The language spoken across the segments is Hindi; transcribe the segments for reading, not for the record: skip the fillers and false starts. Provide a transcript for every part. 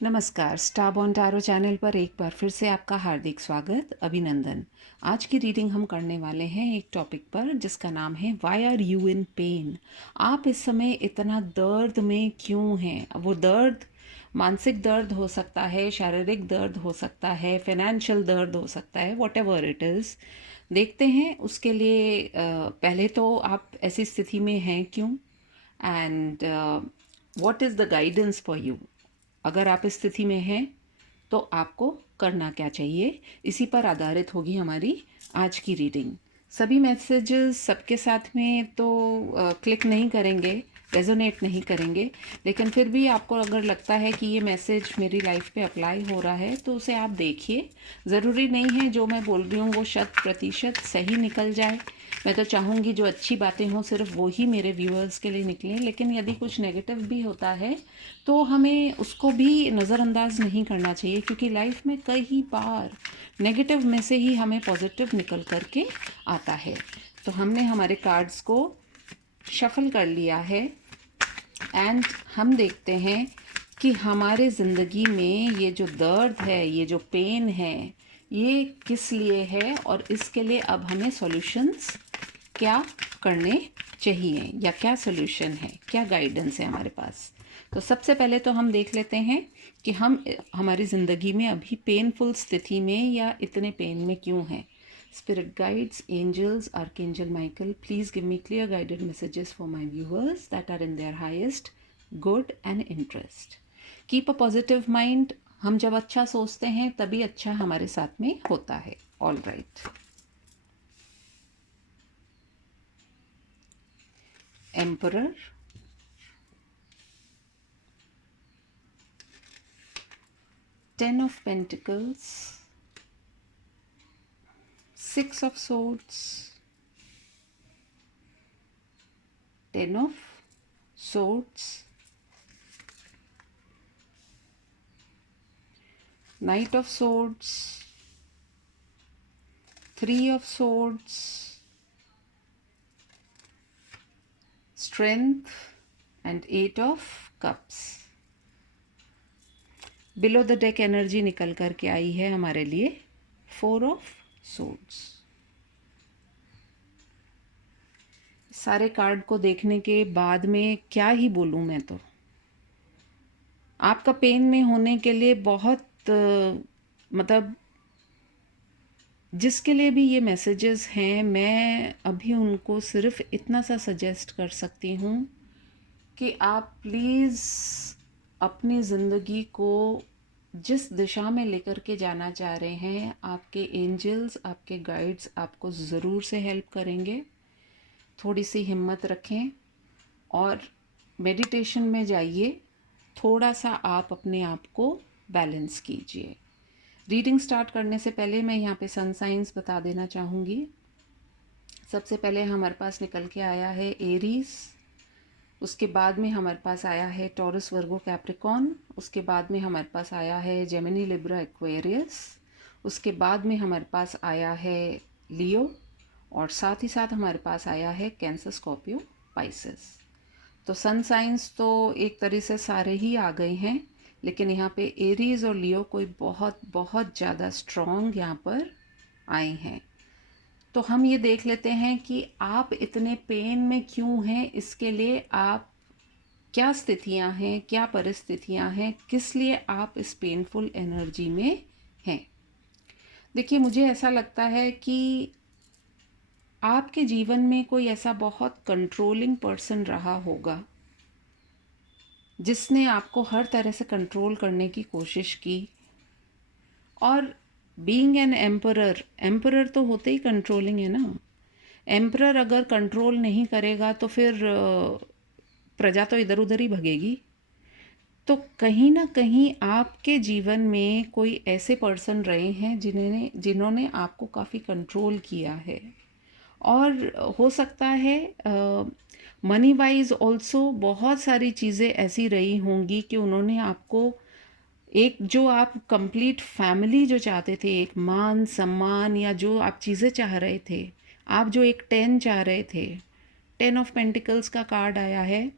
नमस्कार, स्टार बॉर्न टैरो चैनल पर एक बार फिर से आपका हार्दिक स्वागत, अभिनंदन। आज की रीडिंग हम करने वाले हैं एक टॉपिक पर जिसका नाम है why are you in pain. आप इस समय इतना दर्द में क्यों हैं? वो दर्द मानसिक दर्द हो सकता है, शारीरिक दर्द हो सकता है, फाइनेंशियल दर्द हो सकता है, वॉट एवर इट इज़। देखते हैं उसके लिए पहले तो आप ऐसी स्थिति में हैं क्यों, and what is the guidance for you. अगर आप इस स्थिति में हैं तो आपको करना क्या चाहिए, इसी पर आधारित होगी हमारी आज की रीडिंग। सभी मैसेजेस सबके साथ में तो क्लिक नहीं करेंगे, रेजोनेट नहीं करेंगे, लेकिन फिर भी आपको अगर लगता है कि ये मैसेज मेरी लाइफ पे अप्लाई हो रहा है तो उसे आप देखिए। ज़रूरी नहीं है जो मैं बोल रही हूँ वो 100% सही निकल जाए। मैं तो चाहूँगी जो अच्छी बातें हों सिर्फ वो ही मेरे व्यूअर्स के लिए निकलें, लेकिन यदि कुछ नेगेटिव भी होता है तो हमें उसको भी नज़रअंदाज नहीं करना चाहिए, क्योंकि लाइफ में कई बार नेगेटिव में से ही हमें पॉजिटिव निकल करके आता है। तो हमने हमारे कार्ड्स को शफल कर लिया है एंड हम देखते हैं कि हमारे ज़िंदगी में ये जो दर्द है, ये जो पेन है, ये किस लिए है और इसके लिए अब हमें सॉल्यूशंस क्या करने चाहिए या क्या सॉल्यूशन है, क्या गाइडेंस है हमारे पास। तो सबसे पहले तो हम देख लेते हैं कि हम हमारी ज़िंदगी में अभी पेनफुल स्थिति में या इतने पेन में क्यों हैं। Spirit guides, angels, Archangel Michael, please give me clear guided messages for my viewers that are in their highest good and interest. Keep a positive mind. हम जब अच्छा सोचते हैं तभी अच्छा हमारे साथ में होता है. All right. Emperor, Ten of Pentacles, Six of Swords, Ten of Swords, Knight of Swords, Three of Swords, Strength and Eight of Cups. Below the deck energy निकल कर के आई है हमारे लिए फोर ऑफ सोर्ड्स। सारे कार्ड को देखने के बाद में क्या ही बोलूँ मैं, तो आपका पेन में होने के लिए बहुत मतलब जिसके लिए भी ये मैसेजेस हैं, मैं अभी उनको सिर्फ इतना सा सजेस्ट कर सकती हूँ कि आप प्लीज़ अपनी ज़िंदगी को जिस दिशा में लेकर के जाना चाह रहे हैं, आपके एंजल्स, आपके गाइड्स आपको ज़रूर से हेल्प करेंगे। थोड़ी सी हिम्मत रखें और मेडिटेशन में जाइए, थोड़ा सा आप अपने आप को बैलेंस कीजिए। रीडिंग स्टार्ट करने से पहले मैं यहाँ पे सन साइंस बता देना चाहूँगी। सबसे पहले हमारे पास निकल के आया है एरीज, उसके बाद में हमारे पास आया है टॉरस, वर्गो, कैप्रिकॉन, उसके बाद में हमारे पास आया है जेमिनी, लिब्रा, एक्वेरियस, उसके बाद में हमारे पास आया है लियो, और साथ ही साथ हमारे पास आया है कैंसर, स्कॉर्पियो, पाइसेस। तो सन साइंस तो एक तरह से सारे ही आ गए हैं, लेकिन यहाँ पे एरीज और लियो कोई बहुत बहुत ज़्यादा स्ट्रॉन्ग यहाँ पर आए हैं। तो हम ये देख लेते हैं कि आप इतने पेन में क्यों हैं, इसके लिए आप क्या स्थितियां हैं, क्या परिस्थितियां हैं, किस लिए आप इस पेनफुल एनर्जी में हैं। देखिए, मुझे ऐसा लगता है कि आपके जीवन में कोई ऐसा बहुत कंट्रोलिंग पर्सन रहा होगा जिसने आपको हर तरह से कंट्रोल करने की कोशिश की। और बीइंग एन एम्परर, एम्परर तो होते ही कंट्रोलिंग है ना। एम्परर अगर कंट्रोल नहीं करेगा तो फिर प्रजा तो इधर उधर ही भगेगी। तो कहीं ना कहीं आपके जीवन में कोई ऐसे पर्सन रहे हैं जिन्होंने आपको काफ़ी कंट्रोल किया है। और हो सकता है मनी वाइज ऑल्सो बहुत सारी चीज़ें ऐसी रही होंगी कि उन्होंने आपको एक जो आप कंप्लीट फैमिली जो चाहते थे, एक मान सम्मान या जो आप चीज़ें चाह रहे थे, आप जो एक 10 चाह रहे थे, 10 ऑफ पेंटिकल्स का कार्ड आया है,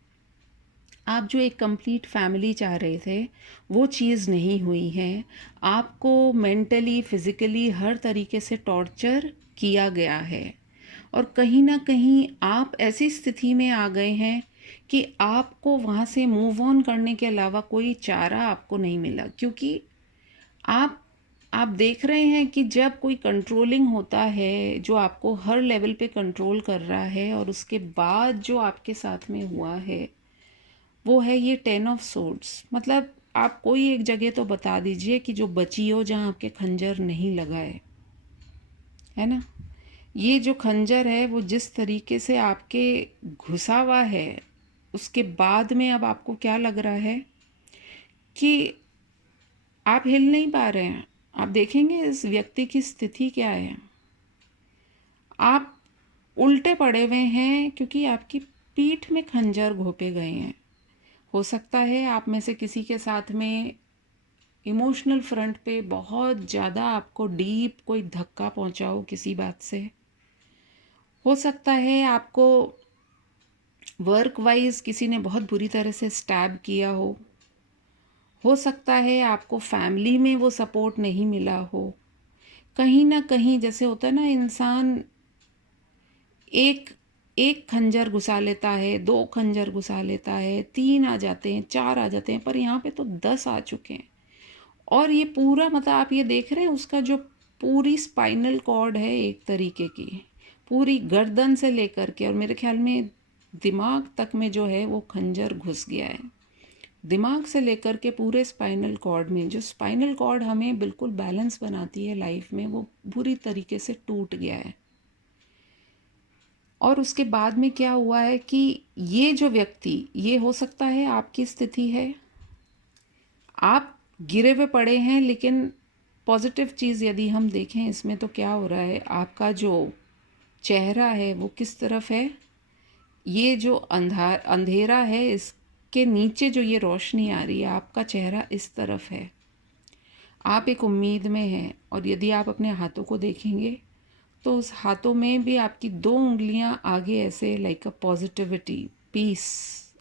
आप जो एक कंप्लीट फैमिली चाह रहे थे, वो चीज़ नहीं हुई है। आपको मेंटली, फिज़िकली हर तरीके से टॉर्चर किया गया है और कहीं न कहीं आप ऐसी स्थिति में आ गए हैं कि आपको वहाँ से मूव ऑन करने के अलावा कोई चारा आपको नहीं मिला, क्योंकि आप आप देख रहे हैं कि जब कोई कंट्रोलिंग होता है, जो आपको हर लेवल पे कंट्रोल कर रहा है, और उसके बाद जो आपके साथ में हुआ है वो है ये 10 ऑफ सोर्ड्स। मतलब आप कोई एक जगह तो बता दीजिए कि जो बची हो जहाँ आपके खंजर नहीं लगा है ना? ये जो खंजर है वो जिस तरीके से आपके घुसा हुआ है, उसके बाद में अब आपको क्या लग रहा है कि आप हिल नहीं पा रहे हैं। आप देखेंगे इस व्यक्ति की स्थिति क्या है। आप उल्टे पड़े हुए हैं क्योंकि आपकी पीठ में खंजर घोंपे गए हैं। हो सकता है आप में से किसी के साथ में इमोशनल फ्रंट पे बहुत ज़्यादा आपको डीप कोई धक्का पहुंचा हो किसी बात से। हो सकता है आपको वर्क वाइज किसी ने बहुत बुरी तरह से स्टैब किया हो सकता है आपको फैमिली में वो सपोर्ट नहीं मिला हो। कहीं ना कहीं जैसे होता है ना, इंसान एक एक खंजर घुसा लेता है, दो खंजर घुसा लेता है, तीन आ जाते हैं, चार आ जाते हैं, पर यहाँ पे तो 10 आ चुके हैं। और ये पूरा मतलब आप ये देख रहे हैं उसका जो पूरी स्पाइनल कॉर्ड है एक तरीके की, पूरी गर्दन से लेकर के, और मेरे ख्याल में दिमाग तक में जो है वो खंजर घुस गया है। दिमाग से लेकर के पूरे स्पाइनल कॉर्ड में, जो स्पाइनल कॉर्ड हमें बिल्कुल बैलेंस बनाती है लाइफ में, वो बुरी तरीके से टूट गया है। और उसके बाद में क्या हुआ है कि ये जो व्यक्ति, ये हो सकता है आपकी स्थिति है, आप गिरे हुए पड़े हैं, लेकिन पॉजिटिव चीज़ यदि हम देखें इसमें तो क्या हो रहा है, आपका जो चेहरा है वो किस तरफ है, ये जो अंधेरा है इसके नीचे जो ये रोशनी आ रही है, आपका चेहरा इस तरफ है। आप एक उम्मीद में हैं, और यदि आप अपने हाथों को देखेंगे तो उस हाथों में भी आपकी दो उंगलियां आगे ऐसे, लाइक अ पॉजिटिविटी, पीस।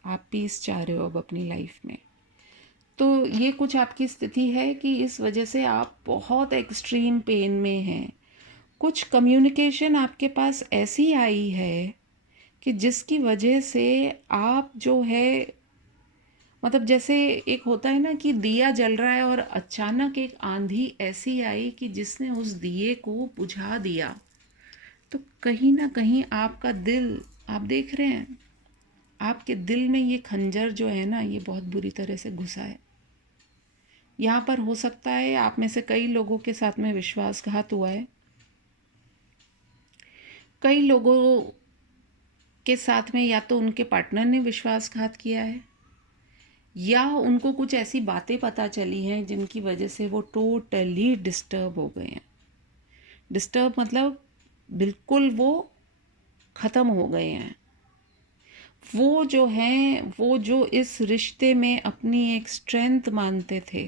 आप पीस चाह रहे हो अब अपनी लाइफ में। तो ये कुछ आपकी स्थिति है कि इस वजह से आप बहुत एक्सट्रीम पेन में हैं। कुछ कम्युनिकेशन आपके पास ऐसी आई है कि जिसकी वजह से आप जो है, मतलब जैसे एक होता है ना कि दिया जल रहा है और अचानक एक आंधी ऐसी आई कि जिसने उस दिए को बुझा दिया। तो कहीं ना कहीं आपका दिल, आप देख रहे हैं आपके दिल में ये खंजर जो है ना, ये बहुत बुरी तरह से घुसा है। यहाँ पर हो सकता है आप में से कई लोगों के साथ में विश्वासघात हुआ है, कई लोगों के साथ में या तो उनके पार्टनर ने विश्वासघात किया है, या उनको कुछ ऐसी बातें पता चली हैं जिनकी वजह से वो टोटली डिस्टर्ब हो गए हैं। डिस्टर्ब मतलब बिल्कुल वो ख़त्म हो गए हैं। वो जो हैं, वो जो इस रिश्ते में अपनी एक स्ट्रेंथ मानते थे।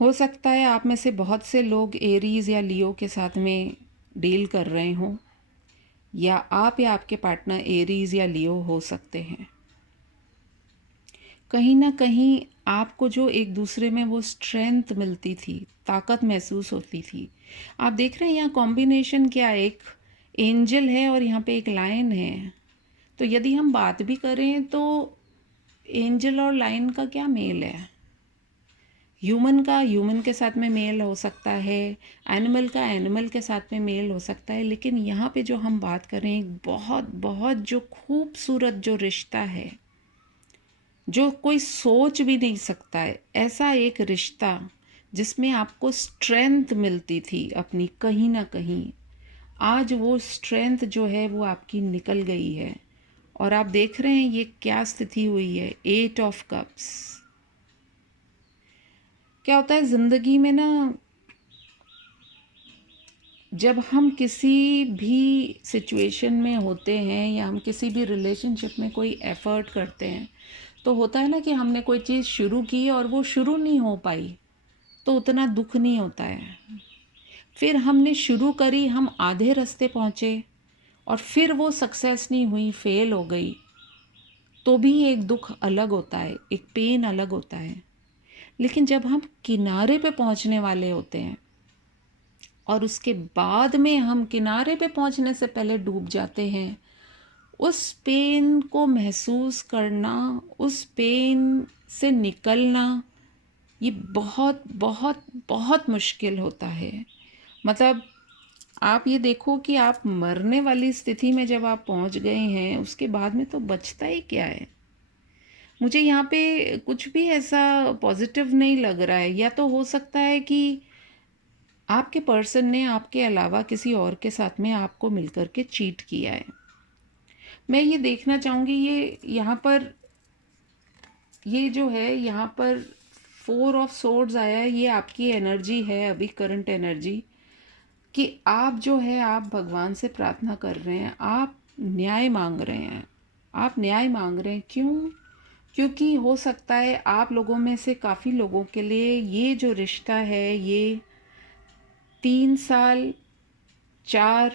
हो सकता है आप में से बहुत से लोग एरीज़ या लियो के साथ में डील कर रहे हों, या आपके पार्टनर एरीज़ या लियो हो सकते हैं। कहीं ना कहीं आपको जो एक दूसरे में वो स्ट्रेंथ मिलती थी, ताकत महसूस होती थी। आप देख रहे हैं यहाँ कॉम्बिनेशन क्या है, एक एंजल है और यहाँ पे एक लायन है। तो यदि हम बात भी करें तो एंजल और लायन का क्या मेल है, ह्यूमन का ह्यूमन के साथ में मेल हो सकता है, एनिमल का एनिमल के साथ में मेल हो सकता है, लेकिन यहाँ पे जो हम बात करें एक बहुत बहुत जो खूबसूरत जो रिश्ता है, जो कोई सोच भी नहीं सकता है ऐसा एक रिश्ता, जिसमें आपको स्ट्रेंथ मिलती थी अपनी, कहीं ना कहीं आज वो स्ट्रेंथ जो है वो आपकी निकल गई है। और आप देख रहे हैं ये क्या स्थिति हुई है, 8 ऑफ कप्स। क्या होता है ज़िंदगी में ना, जब हम किसी भी सिचुएशन में होते हैं या हम किसी भी रिलेशनशिप में कोई एफ़र्ट करते हैं, तो होता है ना कि हमने कोई चीज़ शुरू की और वो शुरू नहीं हो पाई, तो उतना दुख नहीं होता है। फिर हमने शुरू करी, हम आधे रास्ते पहुँचे और फिर वो सक्सेस नहीं हुई, फेल हो गई, तो भी एक दुख अलग होता है, एक पेन अलग होता है। लेकिन जब हम किनारे पे पहुंचने वाले होते हैं और उसके बाद में हम किनारे पे पहुंचने से पहले डूब जाते हैं, उस पेन को महसूस करना, उस पेन से निकलना, ये बहुत बहुत बहुत मुश्किल होता है। मतलब आप ये देखो कि आप मरने वाली स्थिति में जब आप पहुंच गए हैं, उसके बाद में तो बचता ही क्या है। मुझे यहाँ पे कुछ भी ऐसा पॉजिटिव नहीं लग रहा है। या तो हो सकता है कि आपके पर्सन ने आपके अलावा किसी और के साथ में आपको मिलकर के चीट किया है। मैं ये देखना चाहूँगी, ये यहाँ पर, ये जो है यहाँ पर 4 ऑफ सोर्ड्स आया है। ये आपकी एनर्जी है अभी, करंट एनर्जी, कि आप जो है आप भगवान से प्रार्थना कर रहे हैं, आप न्याय मांग रहे हैं। आप न्याय मांग रहे हैं, क्यों? क्योंकि हो सकता है आप लोगों में से काफ़ी लोगों के लिए ये जो रिश्ता है, ये 3 साल, 4,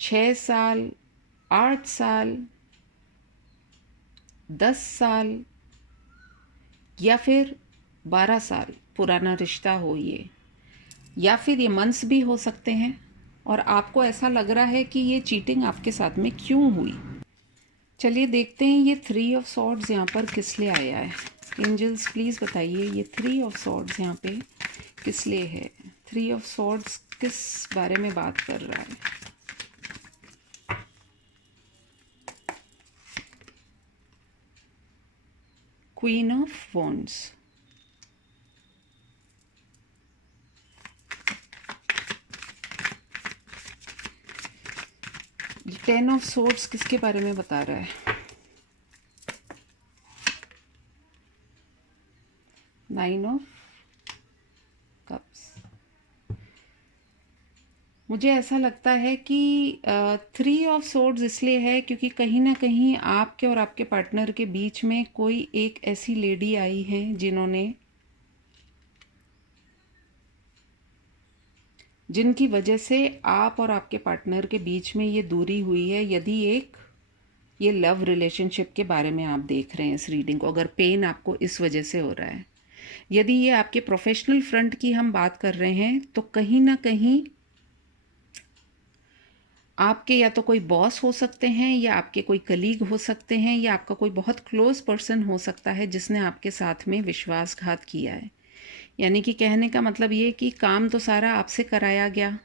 6 साल, 8 साल, 10 साल या फिर 12 साल पुराना रिश्ता हो ये, या फिर ये मंथ्स भी हो सकते हैं। और आपको ऐसा लग रहा है कि ये चीटिंग आपके साथ में क्यों हुई। चलिए देखते हैं ये 3 ऑफ सॉर्ड्स यहाँ पर किस लिए आया है। एंजल्स प्लीज़ बताइए ये 3 ऑफ सॉर्ड्स यहाँ पे किस लिए है। 3 ऑफ सॉर्ड्स किस बारे में बात कर रहा है। Queen of wands, 10 of swords किसके बारे में बता रहा है। 9 ऑफ कप्स। मुझे ऐसा लगता है कि 3 ऑफ सोर्ड्स इसलिए है क्योंकि कहीं ना कहीं आपके और आपके पार्टनर के बीच में कोई एक ऐसी लेडी आई है जिनकी वजह से आप और आपके पार्टनर के बीच में ये दूरी हुई है। यदि ये लव रिलेशनशिप के बारे में आप देख रहे हैं इस रीडिंग को, अगर पेन आपको इस वजह से हो रहा है, यदि ये आपके प्रोफेशनल फ्रंट की हम बात कर रहे हैं, तो कहीं ना कहीं आपके या तो कोई बॉस हो सकते हैं, या आपके कोई कलीग हो सकते हैं, या आपका कोई बहुत क्लोज पर्सन हो सकता है जिसने आपके साथ में विश्वासघात किया है। यानी कि कहने का मतलब ये कि काम तो सारा आपसे कराया गया,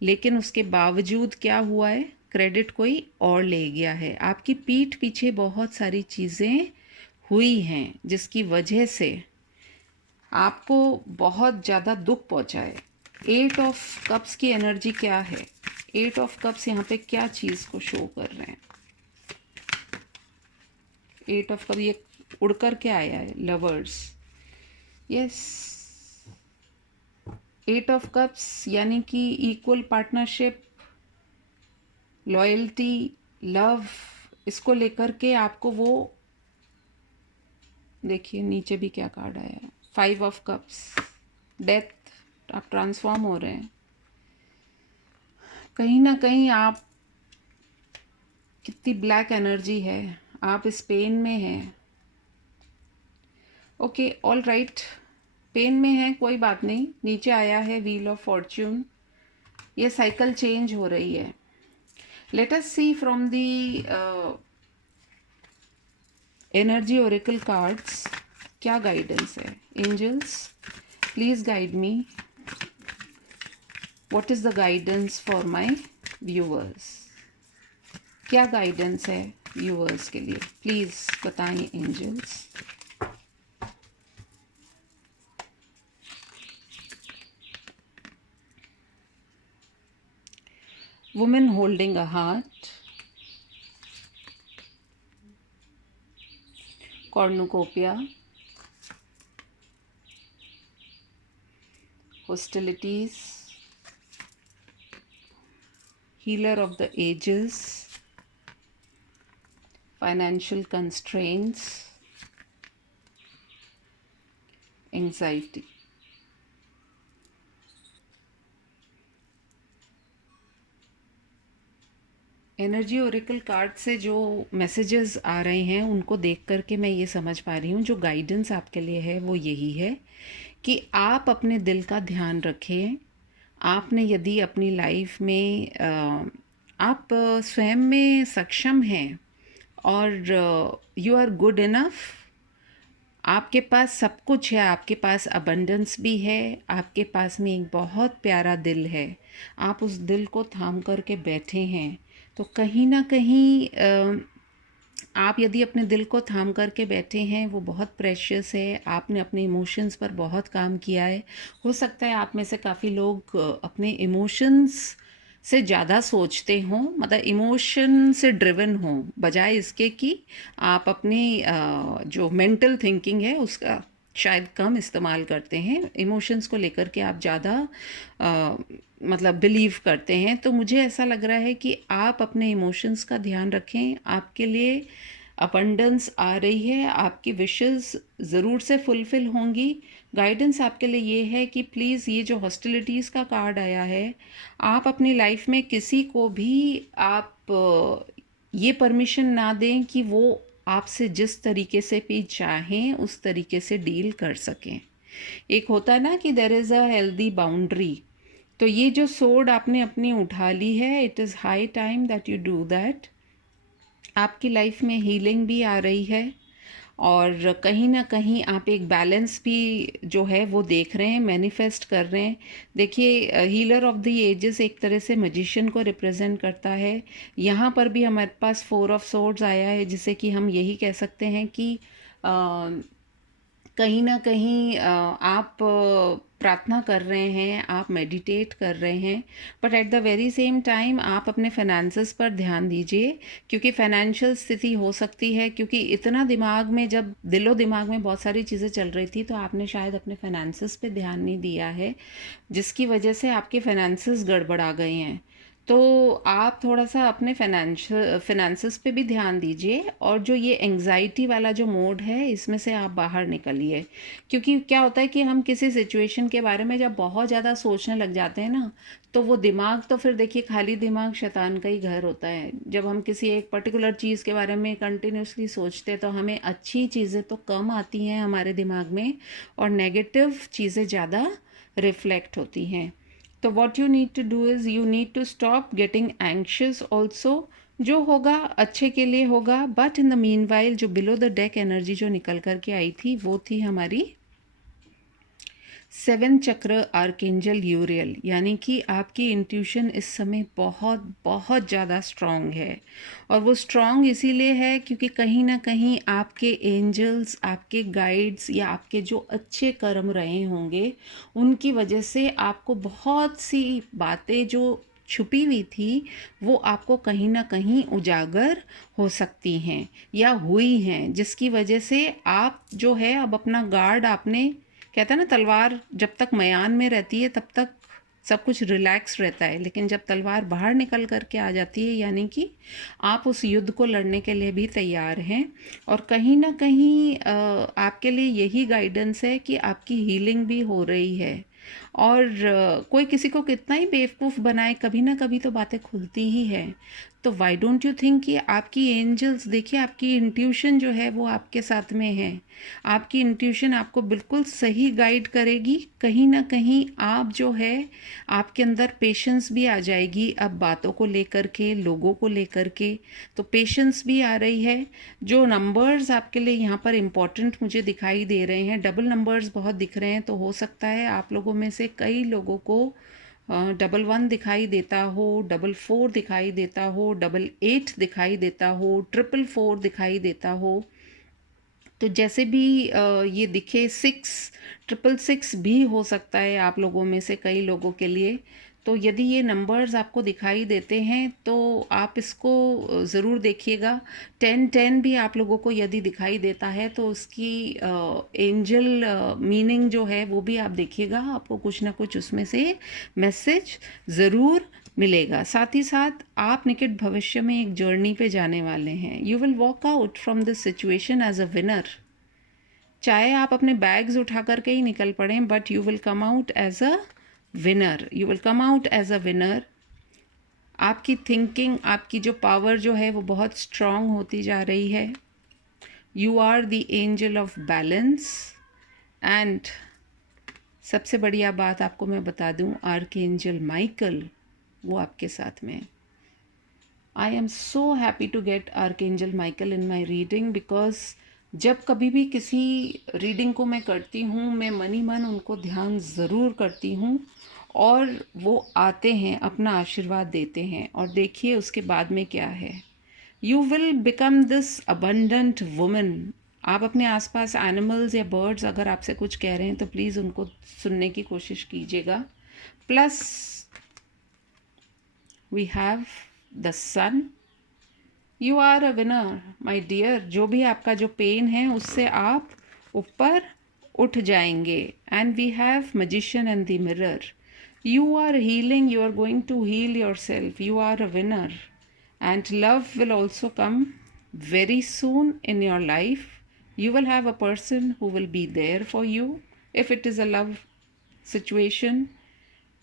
लेकिन उसके बावजूद क्या हुआ है, क्रेडिट कोई और ले गया है। आपकी पीठ पीछे बहुत सारी चीज़ें हुई हैं जिसकी वजह से आपको बहुत ज़्यादा दुख पहुंचा है। 8 ऑफ कप्स की एनर्जी क्या है? 8 ऑफ कप्स यहाँ पे क्या चीज़ को शो कर रहे हैं? 8 ऑफ कप ये उड़कर क्या आया है? लवर्स। यस, 8 ऑफ कप्स यानी कि इक्वल पार्टनरशिप, लॉयल्टी, लव, इसको लेकर के आपको वो, देखिए नीचे भी क्या कार्ड आया है, 5 ऑफ कप्स, डेथ। आप ट्रांसफॉर्म हो रहे हैं। कहीं ना कहीं आप, कितनी ब्लैक एनर्जी है, आप इस पेन में हैं। ओके, ऑल राइट, पेन में है, कोई बात नहीं। नीचे आया है व्हील ऑफ फॉर्च्यून, ये साइकिल चेंज हो रही है। Let us see from the energy oracle cards क्या गाइडेंस है। Angels please guide me, what is the guidance for my viewers. क्या गाइडेंस है व्यूअर्स के लिए, प्लीज बताएं angels. Women holding a heart, cornucopia, hostilities, healer of the ages, financial constraints, anxiety. Energy oracle card से जो मैसेजेस आ रहे हैं उनको देख कर के मैं ये समझ पा रही हूँ, जो गाइडेंस आपके लिए है वो यही है कि आप अपने दिल का ध्यान रखें। आपने यदि अपनी लाइफ में आप स्वयं में सक्षम हैं और यू आर गुड इनफ, आपके पास सब कुछ है, आपके पास अबंडेंस भी है, आपके पास में एक बहुत प्यारा दिल है, आप उस दिल को थाम कर के बैठे हैं, तो कहीं ना कहीं आप यदि अपने दिल को थाम कर के बैठे हैं वो बहुत प्रेशियस है। आपने अपने इमोशंस पर बहुत काम किया है। हो सकता है आप में से काफ़ी लोग अपने इमोशंस से ज़्यादा सोचते हों, मतलब इमोशन से ड्रिवन हों, बजाय इसके कि आप अपनी जो मेंटल थिंकिंग है उसका शायद कम इस्तेमाल करते हैं। इमोशंस को लेकर के आप ज़्यादा मतलब बिलीव करते हैं। तो मुझे ऐसा लग रहा है कि आप अपने इमोशंस का ध्यान रखें। आपके लिए अबंडेंस आ रही है, आपकी विशेस ज़रूर से फुलफ़िल होंगी। गाइडेंस आपके लिए ये है कि प्लीज़ ये जो हॉस्टिलिटीज़ का कार्ड आया है, आप अपनी लाइफ में किसी को भी आप ये परमिशन ना दें कि वो आपसे जिस तरीके से भी चाहें उस तरीके से डील कर सकें। एक होता है ना कि there is a healthy boundary. तो ये जो सोड आपने अपनी उठा ली है, it is high time that you do that. आपकी लाइफ में हीलिंग भी आ रही है और कहीं ना कहीं आप एक बैलेंस भी जो है वो देख रहे हैं, मैनिफेस्ट कर रहे हैं। देखिए, हीलर ऑफ द एजेस एक तरह से मैजिशियन को रिप्रेजेंट करता है। यहाँ पर भी हमारे पास 4 ऑफ सोर्ड्स आया है, जिसे कि हम यही कह सकते हैं कि कहीं न कहीं आप प्रार्थना कर रहे हैं, आप मेडिटेट कर रहे हैं, but at the very same time आप अपने फाइनेंसेस पर ध्यान दीजिए, क्योंकि फाइनेंशियल स्थिति हो सकती है, क्योंकि इतना दिमाग में जब दिलो दिमाग में बहुत सारी चीज़ें चल रही थी तो आपने शायद अपने फाइनेंसेस पे ध्यान नहीं दिया है, जिसकी वजह से आपके फाइनेंसेस गड़बड़ा गए हैं। तो आप थोड़ा-सा अपने फ़ाइनेंसेस पे भी ध्यान दीजिए और जो ये एंग्ज़ायटी वाला जो मोड है, इसमें से आप बाहर निकलिए। क्योंकि क्या होता है कि हम किसी सिचुएशन के बारे में जब बहुत ज़्यादा सोचने लग जाते हैं ना, तो वो दिमाग तो फिर देखिए, खाली दिमाग शैतान का ही घर होता है। जब हम किसी एक पर्टिकुलर चीज़ के बारे में कंटिन्यूअसली सोचते हैं, तो हमें अच्छी चीज़ें तो कम आती हैं हमारे दिमाग में और नेगेटिव चीज़ें ज़्यादा रिफ्लेक्ट होती हैं। तो what you need to do is you need to stop getting anxious also. जो होगा अच्छे के लिए होगा, but in the meanwhile जो बिलो द डेक एनर्जी जो निकल कर के आई थी वो थी हमारी 7 चक्र आर्केंजल यूरियल, यानी कि आपकी इंट्यूशन इस समय बहुत बहुत ज़्यादा स्ट्रॉन्ग है। और वो स्ट्रॉन्ग इसीलिए है क्योंकि कहीं ना कहीं आपके एंजल्स, आपके गाइड्स या आपके जो अच्छे कर्म रहे होंगे उनकी वजह से आपको बहुत सी बातें जो छुपी हुई थी वो आपको कहीं ना कहीं उजागर हो सकती हैं या हुई हैं, जिसकी वजह से आप जो है अब अपना गार्ड आपने, कहता है ना तलवार जब तक मयान में रहती है तब तक सब कुछ रिलैक्स रहता है, लेकिन जब तलवार बाहर निकल कर के आ जाती है यानी कि आप उस युद्ध को लड़ने के लिए भी तैयार हैं। और कहीं ना कहीं आपके लिए यही गाइडेंस है कि आपकी हीलिंग भी हो रही है। और कोई किसी को कितना ही बेवकूफ़ बनाए, कभी ना कभी तो बातें खुलती ही है। तो वाई डोंट यू थिंक कि आपकी एंजल्स, देखिए आपकी इंट्यूशन जो है वो आपके साथ में है। आपकी इंट्यूशन आपको बिल्कुल सही गाइड करेगी। कहीं ना कहीं आप जो है, आपके अंदर पेशेंस भी आ जाएगी अब बातों को लेकर के, लोगों को लेकर के। तो पेशेंस भी आ रही है। जो नंबर्स आपके लिए यहाँ पर इम्पॉर्टेंट मुझे दिखाई दे रहे हैं, डबल नंबर्स बहुत दिख रहे हैं, तो हो सकता है आप लोगों में से कई लोगों को 11 दिखाई देता हो, 44 दिखाई देता हो, 88 दिखाई देता हो, 444 दिखाई देता हो। तो जैसे भी ये दिखे, 6 666 भी हो सकता है आप लोगों में से कई लोगों के लिए। तो यदि ये नंबर्स आपको दिखाई देते हैं तो आप इसको ज़रूर देखिएगा। 10 10 भी आप लोगों को यदि दिखाई देता है तो उसकी एंजल मीनिंग जो है वो भी आप देखिएगा, आपको कुछ ना कुछ उसमें से मैसेज ज़रूर मिलेगा। साथ ही साथ आप निकट भविष्य में एक जर्नी पे जाने वाले हैं। You will walk out from this situation as a winner. चाहे आप अपने बैग्स उठा करके ही निकल पड़ें, but you will come out as a winner, you will come out as a winner. आपकी थिंकिंग, आपकी जो पावर जो है वो बहुत स्ट्रॉन्ग होती जा रही है। You are the angel of balance. And सबसे बढ़िया बात आपको मैं बता दूं, आर्कएंजल माइकल वो आपके साथ में। I am so happy to get archangel Michael in my reading, because जब कभी भी किसी रीडिंग को मैं करती हूँ, मैं मनी मन उनको ध्यान ज़रूर करती हूँ और वो आते हैं, अपना आशीर्वाद देते हैं। और देखिए उसके बाद में क्या है, you will become this abundant woman. आप अपने आसपास एनिमल्स या बर्ड्स अगर आपसे कुछ कह रहे हैं तो प्लीज़ उनको सुनने की कोशिश कीजिएगा। Plus we have the sun. You are a winner my dear. जो भी आपका जो पेन है उससे आप ऊपर उठ जाएंगे। And we have magician and the mirror. You are healing, you are going to heal yourself, you are a winner. And love will also come very soon in your life. You will have a person who will be there for you if it is a love situation.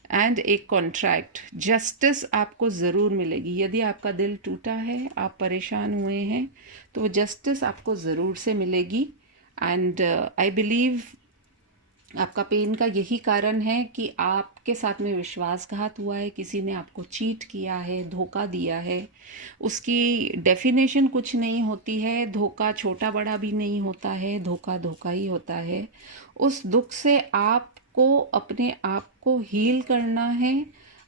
And एक कॉन्ट्रैक्ट, जस्टिस आपको ज़रूर मिलेगी। यदि आपका दिल टूटा है, आप परेशान हुए हैं, तो वो जस्टिस आपको ज़रूर से मिलेगी। एंड आई बिलीव आपका पेन का यही कारण है कि आपके साथ में विश्वासघात हुआ है, किसी ने आपको चीट किया है, धोखा दिया है। उसकी डेफिनेशन कुछ नहीं होती है, धोखा छोटा बड़ा भी नहीं होता है, धोखा धोखा ही होता है। उस दुख से आपको अपने आप को हील करना है,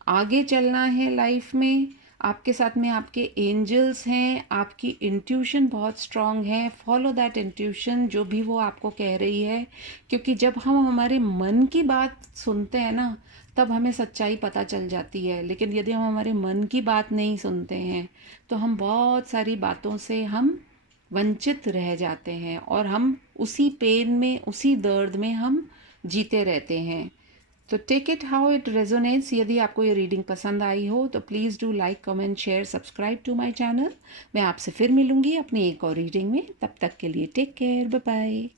आगे चलना है लाइफ में। आपके साथ में आपके एंजल्स हैं, आपकी इंट्यूशन बहुत स्ट्रांग है। फॉलो दैट इंट्यूशन, जो भी वो आपको कह रही है, क्योंकि जब हम हमारे मन की बात सुनते हैं ना, तब हमें सच्चाई पता चल जाती है। लेकिन यदि हम हमारे मन की बात नहीं सुनते हैं तो हम बहुत सारी बातों से हम वंचित रह जाते हैं और हम उसी पेन में, उसी दर्द में हम जीते रहते हैं। तो take it how it resonates. यदि आपको ये रीडिंग पसंद आई हो तो please do like, comment, share, subscribe to my channel. मैं आपसे फिर मिलूंगी अपनी एक और रीडिंग में। तब तक के लिए टेक केयर, बाय बाय।